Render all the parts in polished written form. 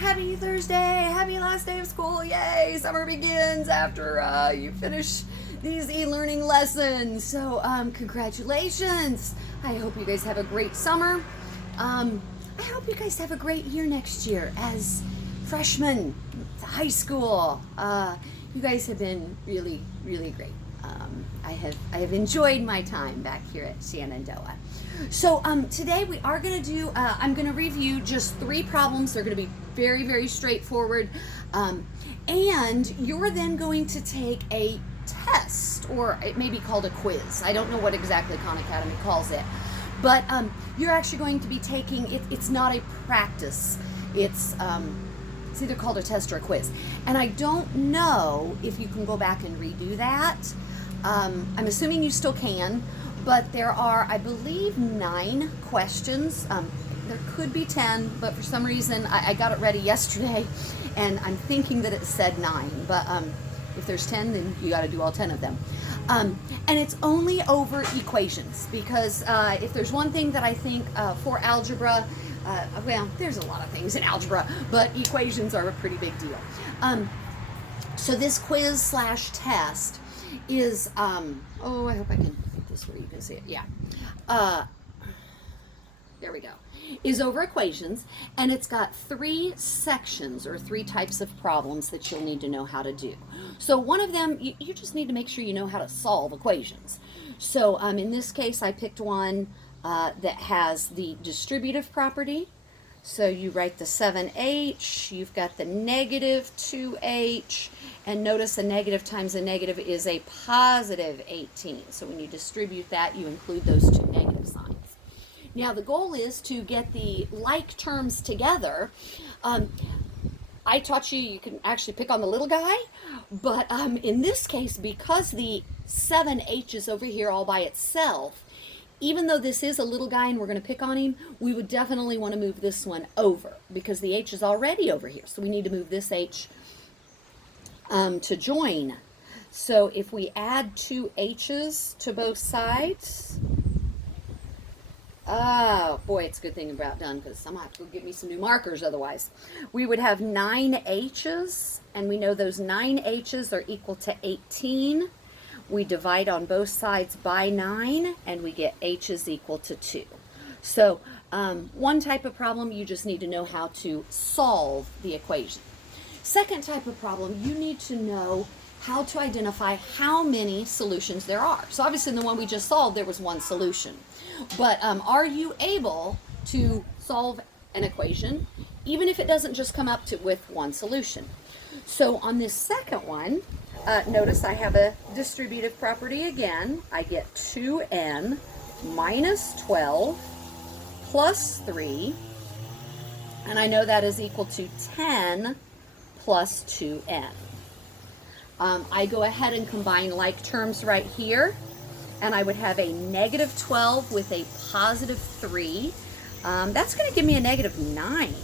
Happy Thursday! Happy last day of school! Yay! Summer begins after you finish these e-learning lessons. So, congratulations! I hope you guys have a great summer. I hope you guys have a great year next year as freshmen to high school. You guys have been really, really great. I have enjoyed my time back here at Shenandoah. So today we are going to do, I'm going to review just 3 problems. They're going to be very, very straightforward. And you're then going to take a test, or it may be called a quiz. I don't know what exactly Khan Academy calls it. But you're actually going to be taking, it's not a practice. It's either called a test or a quiz. And I don't know if you can go back and redo that. I'm assuming you still can, but there are, I believe, 9 questions. There could be 10, but for some reason I got it ready yesterday, and I'm thinking that it said 9. But if there's 10, then you got to do all 10 of them. And it's only over equations, because if there's one thing that I think for algebra, well, there's a lot of things in algebra, but equations are a pretty big deal. So this quiz slash test is, oh, I hope I can put this where you can see it. Yeah. There we go. Is over equations, and it's got 3 sections or 3 types of problems that you'll need to know how to do. So one of them, you just need to make sure you know how to solve equations. So in this case, I picked one that has the distributive property. So you write the 7h, you've got the negative 2h, and notice a negative times a negative is a positive 18. So when you distribute that, you include those 2 negative signs. Now the goal is to get the like terms together. I taught you can actually pick on the little guy, but in this case, because the 7h is over here all by itself, even though this is a little guy and we're going to pick on him, we would definitely want to move this one over because the h is already over here. So we need to move this h to join. So if we add 2 h's to both sides, oh boy, it's a good thing I'm about done, because I'm going to have to go get me some new markers otherwise. We would have 9 h's, and we know those 9 h's are equal to 18. We divide on both sides by 9, and we get h is equal to 2. So one type of problem, you just need to know how to solve the equation. Second type of problem, you need to know how to identify how many solutions there are. So obviously in the one we just solved, there was 1 solution. But are you able to solve an equation, even if it doesn't just come up with 1 solution? So on this second one, notice I have a distributive property again. I get 2n minus 12 plus 3, and I know that is equal to 10 plus 2n. I go ahead and combine like terms right here, and I would have a negative 12 with a positive 3. That's going to give me a negative 9,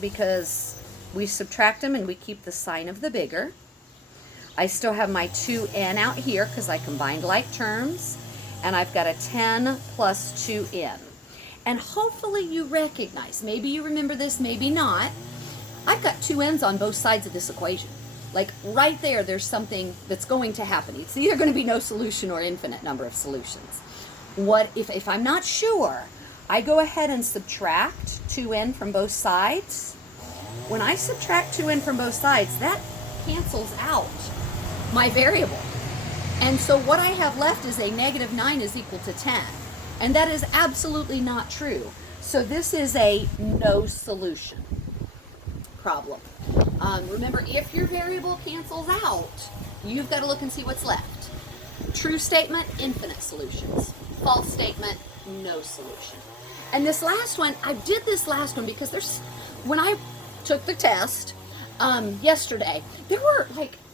because we subtract them and we keep the sign of the bigger. I still have my 2n out here because I combined like terms, and I've got a 10 plus 2n. And hopefully you recognize, maybe you remember this, maybe not, I've got 2 n's on both sides of this equation. Like right there, there's something that's going to happen. It's either going to be no solution or infinite number of solutions. What if I'm not sure, I go ahead and subtract 2n from both sides. When I subtract 2n from both sides, that cancels out my variable. And so what I have left is a negative 9 is equal to 10. And that is absolutely not true. So this is a no solution problem. Remember, if your variable cancels out, you've got to look and see what's left. True statement, infinite solutions. False statement, no solution. And this last one, I did this last one because when I took the test yesterday, there were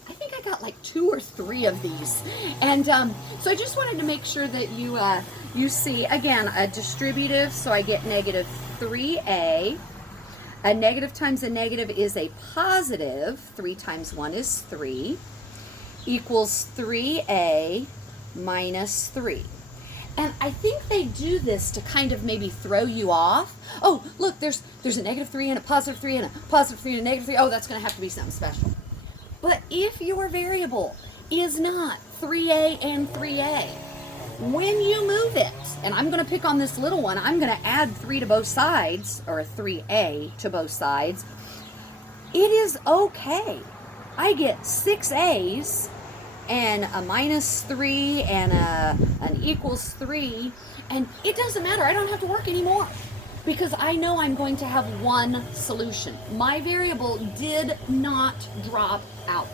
I think I got 2 or 3 of these. And so I just wanted to make sure that you see, again, a distributive, so I get negative 3a. A negative times a negative is a positive. 3 times 1 is 3, equals 3a minus 3. And I think they do this to kind of maybe throw you off. Oh, look, there's a -3 and a +3 and a +3 and a -3. Oh, that's going to have to be something special. But if your variable is not 3a and 3a, when you move it, and I'm going to pick on this little one, I'm going to add 3 to both sides, or a 3a to both sides, it is okay. I get 6 a's and a -3 and an =3, and it doesn't matter. I don't have to work anymore because I know I'm going to have one solution. My variable did not drop out.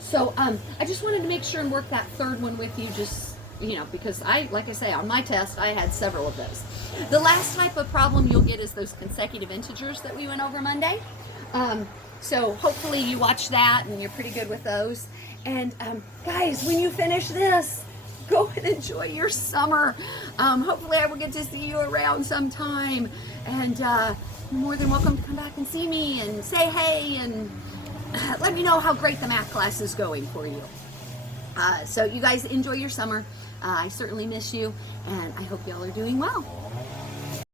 So I just wanted to make sure and work that third one with you, just, you know, because like I say, on my test, I had several of those. The last type of problem you'll get is those consecutive integers that we went over Monday. So hopefully you watched that and you're pretty good with those. And guys, when you finish this, go and enjoy your summer. Hopefully I will get to see you around sometime. And you're more than welcome to come back and see me and say hey and let me know how great the math class is going for you. So you guys enjoy your summer. I certainly miss you, and I hope y'all are doing well.